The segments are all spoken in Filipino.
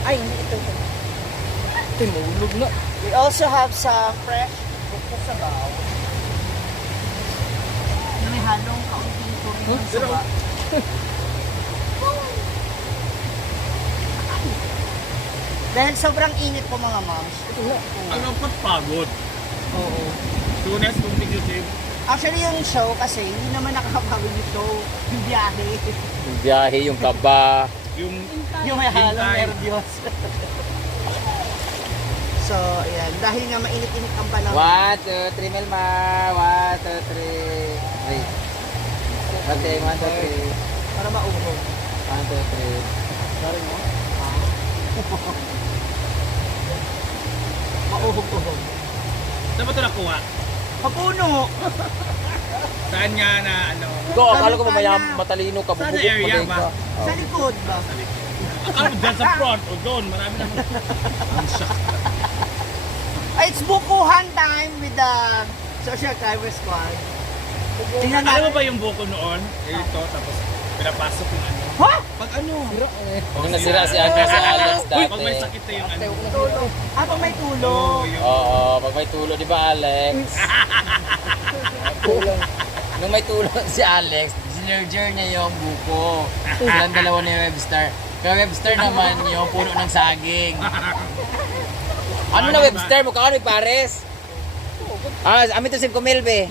Ay, hindi ito. Ito yung maulog na. We also have some fresh buko sabaw. Na may halong kaunting tubig ng sabaw. Dahil sobrang init po mga moms. Ang dapat pagod. Oo. Tunes kung video Actually yung show kasi hindi naman nakakapagod yung show. Yung biyahe. Yung biyahe, yung kaba. Yung may halong nervyos. So, ayan. Dahil nga mainit-init ang panahon. 1, 2, 3, Melma. 1, 2, 3. Wait. Bante, 1, 2, 3. Para mauhog. 1, 2, 3. Sorry mo? Mauhog-uhog. Saan ba ito nakuha? Papuno! Saan nga na ano? Ikaw, akala ko mamaya matalino ka. Saan Bubukot area mo ba? ka. Sa likod ba? Akala mo dyan sa front o doon. Marami naman. Ang shock. It's bukuhan time with the Social Crime Squad. Tingnan Alam mo natin. ba yung buko noon? Ito, tapos pinapasok yung ano. Ha? Pag ano? Pag nasira si Alex dati. Pag may sakit na yung ano. Tulo. Ah, pag may tulo. Oo, yung... Oo, pag may tulo, di ba Alex? Nung may tulo si Alex, sinerger niya yung buko. Silang dalawa ni Webster. Kaya Webster naman yung puno ng saging. Ano na Webster? Mukha ka ni Pares. Amin to 5,000 be.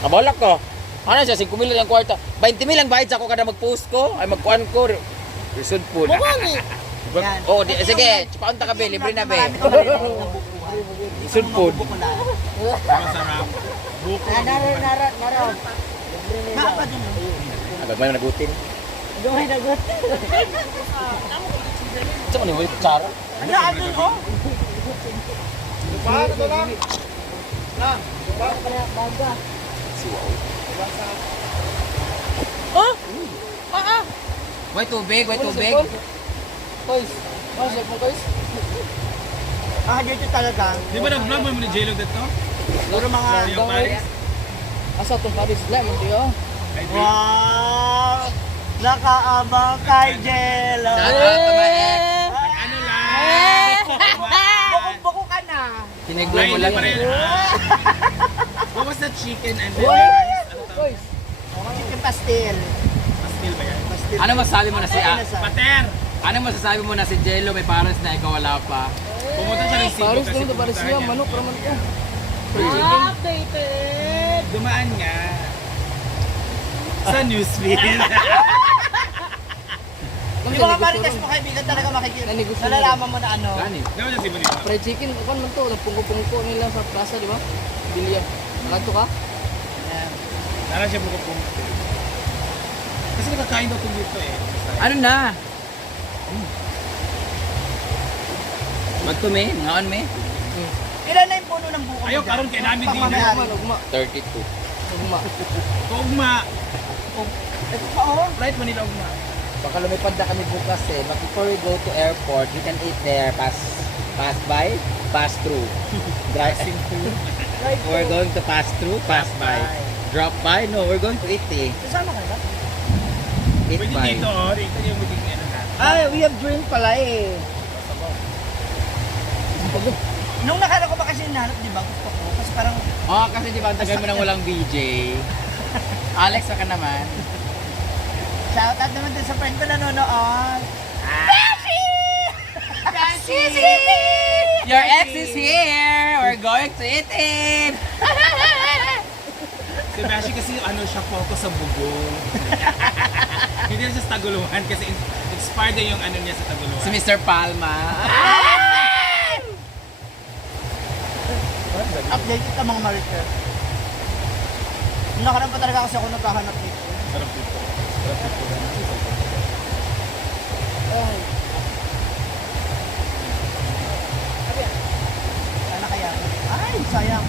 Kabalak ko. Ano siya, 5,000 ang kwarta. 20,000 ang bayad sa ako kada mag-post ko. Ay magkuhan ko. Result po. Yan. Oh, sige. Paon ta ka be, libre na be. Marami kang marinig na bukuhan. Result po. Bukulan. Masarap. Buko. Nara. Naa pa din. Agad mo yung nagutin. Gawin na gut. Saan mo ni Kutsara? Ano, ano, oh? Paano to lang? Oh? Way tubig, way tubig. Ah, dito talaga. Di ba nag-vlog mo ni J-Lo dito? Puro mga... Yung Paris? Asa itong Paris lang, hindi oh. Ay, di. Wow! Nakaabang kay Jello. Shout out to my ex. Ano lang? Bukong-buko ka na. Kiniglo mo lang. pa rin. eh. What was that chicken and then rice? Ano tawag? Chicken pastel. Pastil ba yan? Pastel. Ano masasabi mo na si Pater! Ano masasabi mo na si Jello may parents na ikaw wala pa? Pumunta siya ng Cebu Paris kasi lang ito, Paris pumunta niya, niya. manok raman ko. Updated! Dumaan nga. Sa newsfeed. Yung mga marites mo kaibigan talaga makikita. Nanegosyo Nalalaman mo na ano. Gani. Di ba siya Cebu dito? Fried chicken, kung man to, nagpungko-pungko nila sa plaza, di ba? Bilya. Kanto ka? Tara siya bukupong. Kasi nakakain daw kung dito eh. Ano na? Magtume, ngaon me. Ilan na yung puno ng buko? Ayaw, karon kay namin din. Ugma, ugma. 32. Ugma. Ugma. Ito pa oh. Right mo nila ugma. Baka lumipad na kami bukas eh. But before we go to airport, we can eat there. Pass by, pass through. Driving through. We're going to pass through, pass by. Drop by? No, we're going to eat eh. Kasama ka ba? Eat Pwede by. dito oh. Dito yung magiging ano na. Ay, we have drink pala eh. Nung nakala ko pa kasi hinahanap, di ba? Gusto ko. Kasi parang, Oh, kasi di ba ang tagal mo nang walang VJ. Alex, ka naman. shout out naman din sa friend ko nanonood. Your ex is here! We're going to eat it! Si Bashi kasi ano siya focus sa bugong. Hindi na siya sa Taguluhan kasi expired na yung ano niya sa Taguluhan. Si Mr. Palma. Update kita mga marites. Nakaroon pa talaga kasi ako naghahanap dito. Sarap dito. Sarap dito. Sana kaya. Ay, sayang.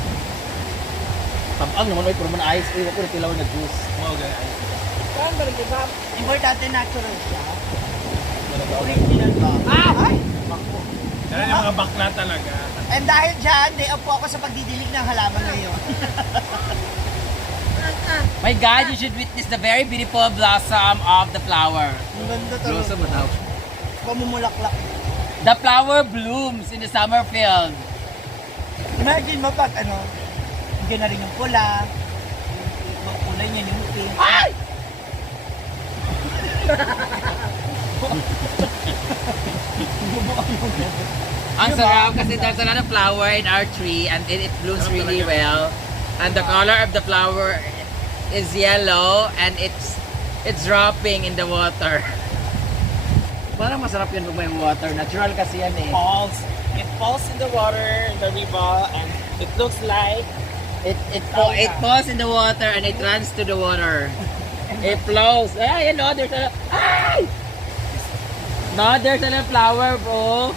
Tabang naman, wait, puro man ice. Uy, wako na tilaw na juice. Wow, guys. Importante natural siya. Original ba? Ay! Dahil yung mga bakla talaga. And dahil dyan, day off po ako sa pagdidilig ng halaman ngayon. My God, you should witness the very beautiful blossom of the flower. Ang ganda talaga. Blossom mo daw. Pumumulaklak. The flower blooms in the summer field. Imagine mo pag ano, hindi na rin yung pula, yung kulay niya yung pink. Ay! Ang sarap kasi there's a lot of flower in our tree and it blooms really well. And the color of the flower is yellow and it's dropping in the water. Parang masarap yun pag may water. Natural kasi yan eh. It falls in the water, in the river, and it looks like It falls in the water and it runs to the water. It flows. Ay, no, there's a... Ay! No, there's a flower, bro.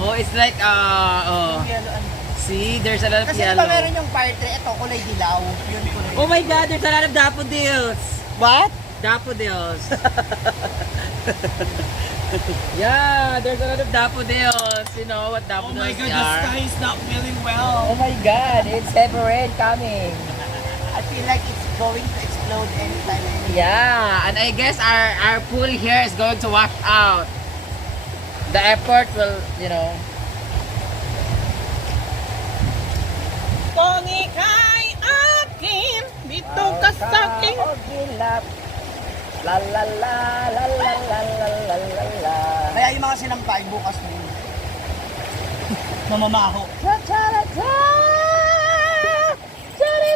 Oh, it's like, Yung yellow, ano. see, there's a lot of Kasi yellow. diba meron yung fire tree, ito kulay dilaw. Yun kulay. Oh my God, there's a lot of daffodils. What? Daffodils. Yeah, there's a lot of daffodils. You know what oh daffodils my god, the are? sky is not feeling well. Oh my God, it's heavy rain coming. I feel like it's going to explode anytime. Yeah, and I guess our pool here is going to wash out. The airport will, you know. Kung ika'y akin, dito ka sa akin. La la la la la la la la la la. Kaya yung mga sinampay bukas na yun. Mamamaho. Cha cha cha cha. Sorry,